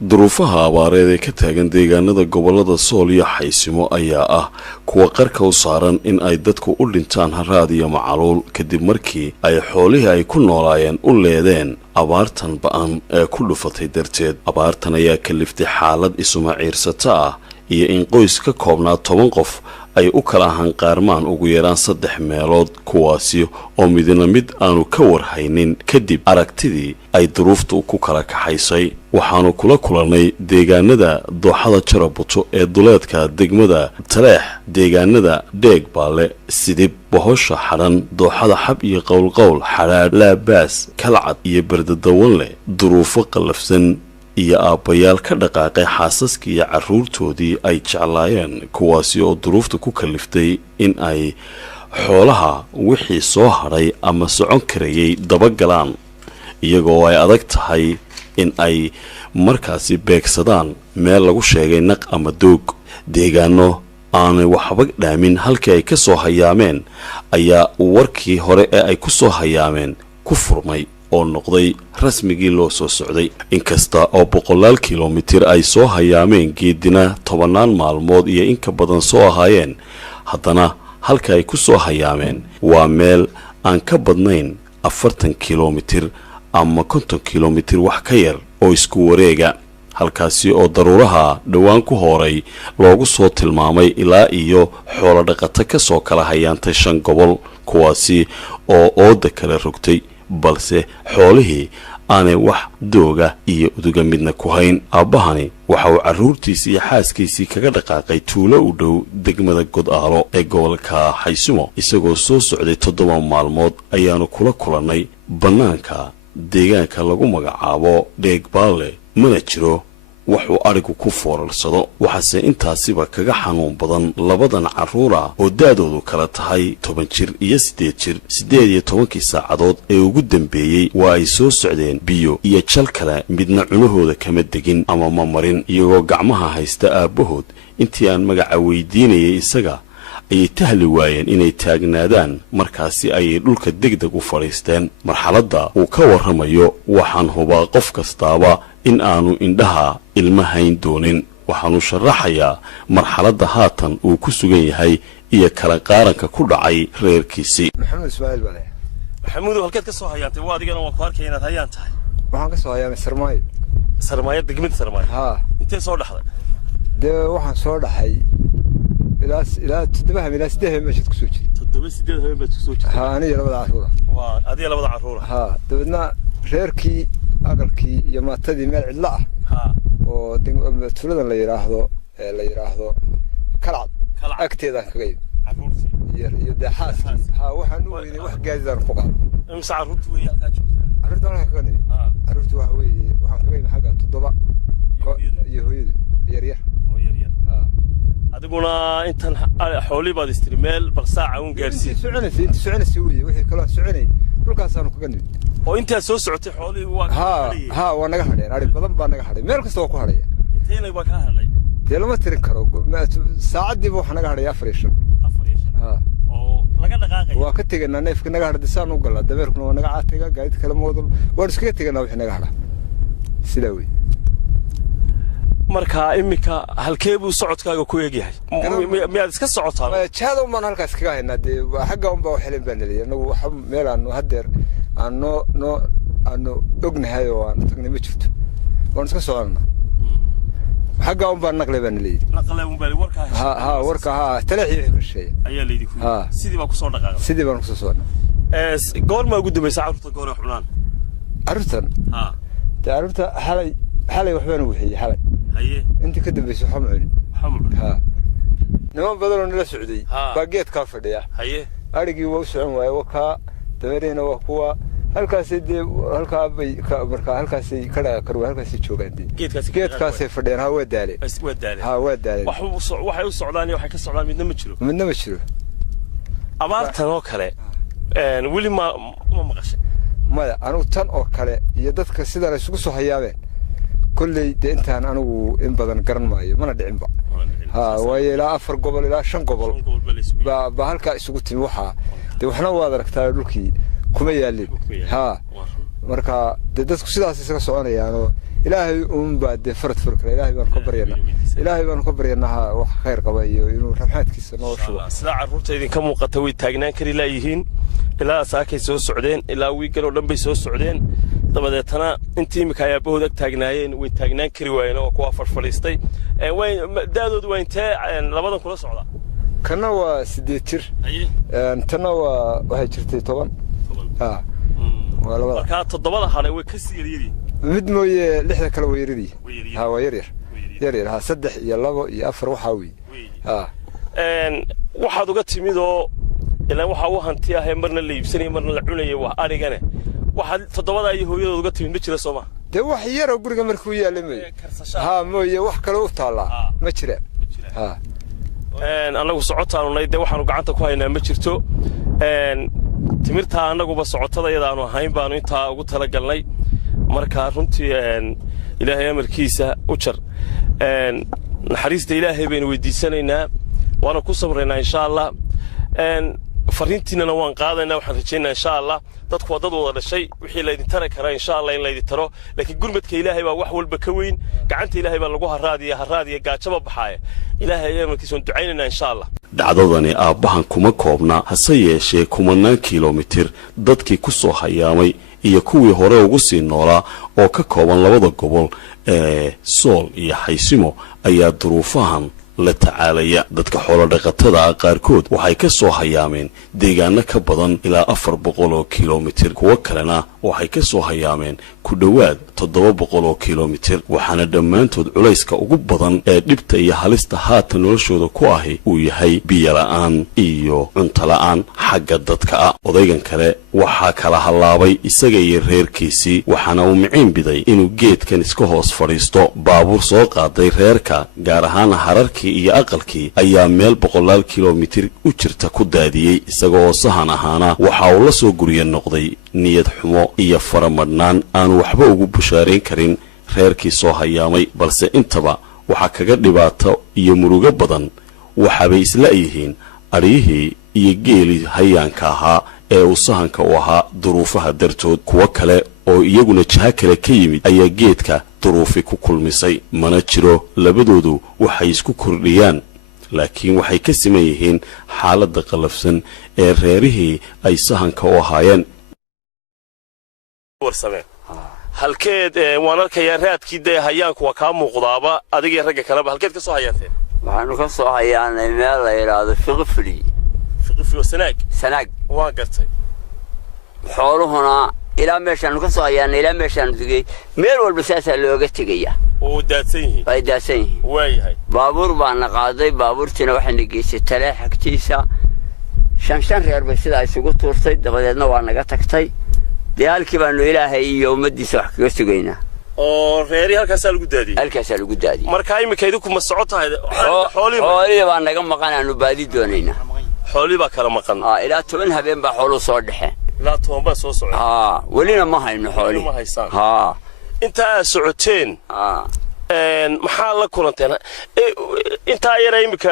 duruufaha abaareed ee ka taagan deegaanada gobolada Sool iyo Xaysimo ayaa ah kuwa qarka u saaran in ay dadku u dhintaan haraad iyo macaluul kadib markii ay xoolihii ay ku noolaayeen u leedeen abaartan ba'an ee ku dhufatay darteed. abaartan ayaa kaliftay xaalad isuma ciirsata ah iyo in qoys ka koobnaa 10 qof ay u kala hanqaarmaan ugu yaraan 3 meelood, kuwaasi oo midna mid aanu ka warhaynin kadib aragtidii ay duruuftu ku kala kaxaysay. waxaanu kula kulanay deegaanada dooxada Jarabuto ee duleedka degmada Taleex, deegaanada Dheeg Baale, Sidib, Bohosha Xaran, dooxada Xab iyo Qowlqowl, Xaraad, Laabaas, Kalcad iyo Bardadawanle. duruufo qalafsan iyo aabbayaal ka dhaqaaqay xaasaskii iyo carruurtoodii ay jeclaayeen, kuwaasi oo duruufta ku kaliftay in ay xoolaha wixii soo hadhay ama socon karayay dabagalaan, iyagoo ay adag tahay in ay markaasi beegsadaan meel lagu sheegay naq ama doog. deegaano aanay waxba dhaamin halkii ay ka soo hayaameen ayaa warkii hore ee ay ku soo hayaameen ku furmay oo noqday rasmigii loo soo socday. inkasta oo 100 kilomitir ay soo hayaameen geedina 10 maalmood iyo in ka badan soo ahaayeen, haddana halka ay ku soo hayaameen waa meel aan ka badnayn 40 kilomitir ama 50 kilomitir wax ka yar oo isku wareega, halkaasi oo daruuraha dhawaan ku horay loogu soo tilmaamay ilaa iyo xoolo dhaqato ka soo kala hayaantay 5 gobol, kuwaasi oo ooda kala rogtay, balse xoolihii aanay wax dooga iyo uduga midna ku hayn. aabbahani waxa uu carruurtiisii iyo xaaskiisii kaga dhaqaaqay tuulo u dhow degmada Godaalo ee gobolka Xaysimo. isagoo soo socday 7 maalmood ayaanu kula kulannay bannaanka deegaanka lagu magacaabo Dheeg Baale. mana jiro wuxuu arigu ku fooralsado, waxaase intaasiba kaga xanuun badan labadan carruura oo daadoodu kala tahay 10 jir iyo 8 jir. 18 saacadood ee ugu dambeeyey waa ay soo socdeen biyo iyo jal kale midna cunahooda kama degin ama ma marin, iyagoo gacmaha haysta aabbahood. intii aan magaca weydiinayay isaga ayay tahli waayeen inay taagnaadaan, markaasi ayay dhulka degdeg u fadhiisteen. marxaladda uu ka warramayo waxaan hubaa qof kastaaba in aanu indhaha ilma hayn doonin. waxaanu sharaxayaa marxaladda haatan uu ku sugan yahay iyo kala qaaranka ku dhacay reerkiisii. maxamed ismaaciil bale. maxamuud halkeed ka soo hayaantay? waa adigana waan ku arkay inaad hayaan tahay. waxaan ka soo hayaamay Sarmaayo. Sarmaayo, degmada Sarmaayo. haa. intee soo dhaxday? waxaan soo dhaxay ilaa 7 habeen ilaa 8 habeen meeshaad ku soo jirtay. 7 habeen baad ku soo jirtay? haa, aniga labada carruur. waa adiga labada carruur? haa, dabadna reerkii aqalkii iyo maatadii meel cidla ah. haa. oo tuuladan la yiraahdo Kalcad. agteedaan kaga yimid. carruurtii iyo daxaaskii. haa, waxaan u weynay wax gaadiidaan ku qaad. imsa carruurtii way halkaa joogtaa? carruurta waxaan kaga nimid. haa. carruurtii waxa weeye waxaan kaga yimid xagga 7 iyo hooyadu yaryar. oo yaryar. haa. adiguna intan xooli baad istiri meel barsaaca uun gaarsiin. intii soconaysay weeye wixii kala soconay dhulkaasaan kaga nimid. oo inta soo socotay xoolihii waa haa waa naga hadheen. ari badan baa naga hadhay, meel kasta waa ku hadhaya. inteena baa ka hadhay? dee lama tirin karo. saacadiiba waxa naga hadhay 4 iyo 5. haa. oo laga dhaqaaqay. waa ka teganaa neefka naga hadhay saan u galaa. dameerkuna waa naga caatayga, gaadiid kale moodul waan iskaga teganaa wixii naga hadha. sidaa weeye. marka imika halkee buu socodkaaga ku eegyahay? miyaad iska socotaa? jaada umbaan halkaas kaga haynaa. dee xagga unbaa u xelin baan leeyahay. anagu wax meel aanu hadeer aanu ognahay oo aanu tagnay ma jirto. waan iska soconaa. xagga unbaan naqle baan leeyahay. naqle unbaa warkaa? haa, warka haa. Taleexii wixii ka sheegay ayaa leeyahay ku. haa. sidii baa ku soo dhaqaaqay? sidii baan ku soo soconaa. goorma ugu dambaysa carruurta goor ay xunaan? carruurtan? haa. dee carruurta xalay waxbaan u wixiyey xalay. haye. intii ka dambaysay waxba ma cunin. waxba ma cunin? haa. niman badan oo nala socday baa geedkaa fadhiya. haye. arigii waa u socon waaye, wakaa dameerihina waa kuwa halkaasay dee halkaa bay markaa halkaasay ka dhaqaaqar waa halkaasay joogaan. dee geedkaasay fadhiyaan. haa, waa daaleen. haa, waa daaleen. waxay u socdaan iyo waxay ka socdaan midna ma jiro. abaartan oo kale weli ma maqashay? maya, anigu tan oo kale iyo dadka sidan ay isugu soo hayaabeen kolley dee intaan anigu in badan garan maayo, mana dhicinba. haa, waayo ilaa 4 gobol ilaa 5 gobol baa halkaa isugu timi. waxaa dee waxna waad aragtaa dhulkii kuma yaalin. haa, marka dee dadku sidaas isaga soconayaanoo إلهي بعد فرد فرق إلهي بان كبرينا إلهي بان كبرينا وخير قبائي إنه رمحات كيس نوشوا سلاع الروت إذا كم قتوي تاجنا كري لا يهين إلا ساكي سو السعودين إلا ويقولوا لهم بيسو السعودين طبعا تنا أنتي مكايا بهودك تاجناين وتاجنا كري وين وكوافر فلسطين وين دادود وين تا لبضن كل صعدة كنا وسديتر تنا وهجرتي طبعا ولا كانت الضباطة حنا وكسر يدي مدمو لحظة كلا ويردي ها ويرير يرير ها سدح يلابو يأفر وحاوي waxaad uga timido ilaa waxa uu hantiyahay marna la iibsanay marna la cunayay wax arigana waxa todobada ay hooyadood uga timid ma jira Soomaa de wax yar oo guriga markuu yaalamay ha mooye wax kale u taala ma jira ha anagu socotaanay de waxaanu gacanta ku haynaa ma jirto timirta anaguba socotada iyadaanu ahayn baanu inta ugu tala galnay marka runtii ilaahay amarkiisa u jar naxariista ilaahay baynu weydiisanaynaa وانا كصبرنا إن شاء الله فرنتنا نوان قاعدنا وحنا رجعنا إن شاء الله تدخل ضدوا هذا الشيء وحي لا يترك إن شاء الله إن لا يترى لكن قرمتك إلهي وحول بكوين قعنت إلهي بلقوها الرادية قاعد شباب بحاية إلهي يا مركز دعينا إن شاء الله dhacdadani aabbahan kuma koobna hase yeeshee kumanaan kiiloomitir dadkii ku soo hayaamay iyo kuwii hore ugu sii noolaa oo ka kooban labada gobol ee Sool iyo Xaysimo ayaa duruufahan la tacaalaya dadka xoolo dhaqatada qaarkood waxay ka soo hayaameen deegaano ka badan ilaa 400 kiiloomitir kuwa kalena waxay ka soo hayaameen ku dhawaad 700 kiiloomitir waxaana dhammaantood culayska ugu badan ee dhibta iyo halista haatan noloshooda ku ahi uu yahay biyo la'aan iyo cunto la'aan xagga dadka ah odaygan kale waxaa kala halaabay isaga iyo reerkiisii waxaana uu miciin biday inuu geedkan iska hoos fadhiisto baabuur soo qaaday reerka gaar ahaan hararkii iyo aqalkii ayaa meel 100 kiiloomitir u jirta ku daadiyay isagoo sahan ahaana waxa uu la soo guriye noqday niyad xumo iyo faramadnaan aanu waxba ugu bushaareyn karin reerkii soo hayaamay balse intaba waxa kaga dhibaato iyo murugo badan waxaabay isla yihiin ariyihii iyo geeli hayaanka ahaa ee uu sahanka u ahaa duruufaha dartood kuwa kale oo iyaguna jaha kale ka yimid ayaa geedka duruufi ku kulmisay mana jiro labadoodu waxay isku kordhiyaan laakiin waxay ka siman yihiin xaaladda qalafsan ee reerihii ay sahanka u ahaayeen halkeed waan arkayaa raadkii de hayaanku waa ka muuqdaaba adiga ragga kaleba halkeed ka soo hayaanteen waxaanu ka soo hayaanay meel la yiraahdo fiqfili sanaag waa gartay xooluhuna ilaa meeshaan ka soo hayaanay ilaa meeshaan digay meel walba saasa looga tagaya oo daadsan yihiin ay daadsan yihiin waayahay baabuur baan qaaday baabuurtina waxaan geysay tale xagtiisa shan reer bay sida isugu tuurtay dabadeedna waa naga tagtay diyaalkii baanu ilaahay iyo ummadiisa wax kaga sugaynaa oo reeri halkaas lagu daadiyay marka imika idinku ma socotahay xoolii baa naga maqan aanu baadi doonayna xoolii baa kala maqan ilaa 10 habeen baa xoolo soo dhaxeen ilaa 10 baa soo socday walina ma hayno xooli inta socoteen maxaa la kulanteen inta yara imika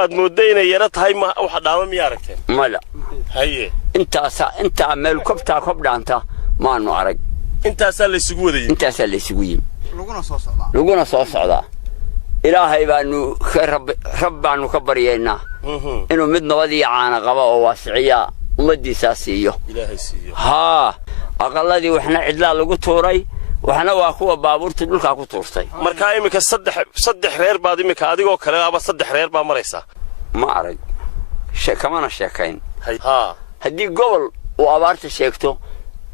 aad moodayna yara tahay ma waxa dhaama miya aragteen mala haye inta meel kobdhaanta maanu arag intaasaa la isugu yimi laguna soo socdaa ilaahay baanu rabbaanu ka baryaynaa inuu mid nabad iyo caana qaba oo waasiciya ummadiisa siiyo ilaahay siiyo aqalladii waxna cidlaa lagu tuuray waxna waa kuwa baabuurta dhulka ku tuurtay marka imika saddex reer baad imika adigoo kale aba saddex reer baa maraysa ma arag kamana sheekayn haddii gobol uu abaarta sheegto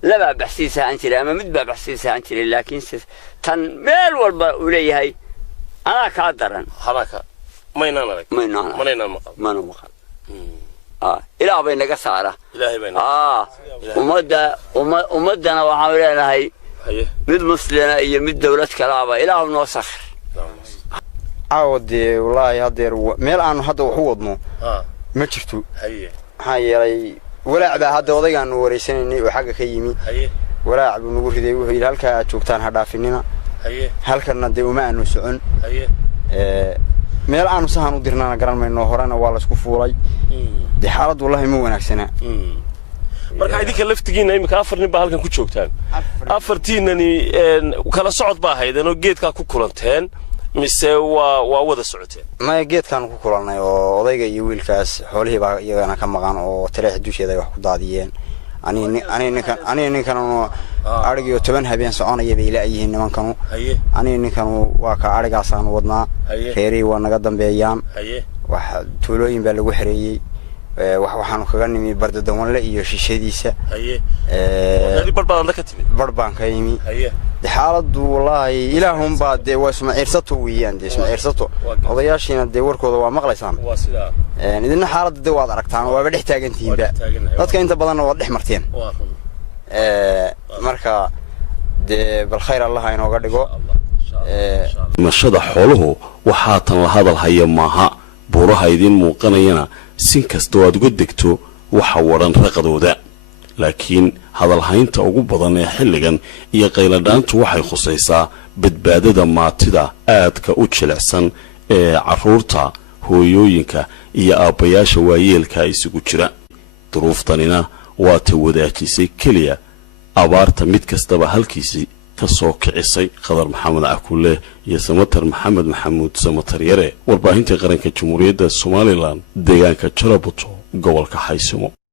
laba baxsiisa aan jiray ama mid baa baxsiisa aan jiray laakiin tan meel walba uu leeyahay ana ka daran halaka maynaan arag mana maqal ilaahay bay naga saara ilaahay bayna ummadana waxaan leenahay mid muslima iyo mid dawlad kalaaba ilaahu noo sakhir عاودي والله هذير ميل أنا هذا وحوضنا ما شفتو maxaa yeelay walaac baa hadda odaygaan wareysanay oo xagga ka yimi walaac buu nagu riday wuxuu yiri halka aad joogtaan ha dhaafinina halkana de uma aanu socon meel aanu sahan u dirnana garan mayno horena waa la isku fuulay de xaalad wallahi ma wanaagsana marka idinka laftigiina imika 4 nin baa halkan ku joogtaan 4 tiinani kala socod baa haydeen oo geedka ku kulanteen mise waa wada socoteen ma geedkan ku kulannay oo odayga iyo wiilkaas xoolihii baa iyagana ka maqan oo taleex dusheeda wax ku daadiyeen ani ninkan arigiyo 10 habeen soconaya bay ilaayihiin nimankanu ani ninkan waa ka arigaasaan wadnaa reerii waa naga dambeeyaan wax tuulooyin baa lagu xareeyay waxaan kaga nimi bardadoonle iyo shishadiisa barbaan ka yimi xaaladu wallahi ilaahum baa de waa ismaaciirsato weeyaan de ismaaciirsato odayaashiina de warkooda waa maqlaysaan idina xaalada de waad aragtaan waaba dhex taagantihiinba dadka inta badan waa dhex marteen marka de bal khayr allah inooga dhigo mashada xooluhu waxaa tan la hadal haya maaha buuraha idin muuqanayana sin kasta oo aad uga degto waxa waran raqadooda laakiin hadal haynta ugu badan ee xilligan iyo qayladhaantu waxay khusaysaa badbaadada maatida aadka u jilicsan ee carruurta hooyooyinka iyo aabbayaasha waayeelka isugu jira duruuftanina waa ta wadaajisay keliya abaarta mid kastaba halkiisii ka soo kicisay Khadar Maxamed Akulle iyo Samatar Maxamed Maxamuud Samatar Yare warbaahinta qaranka Jamhuuriyadda Soomaaliland deegaanka Jarabuto gobolka Haysimo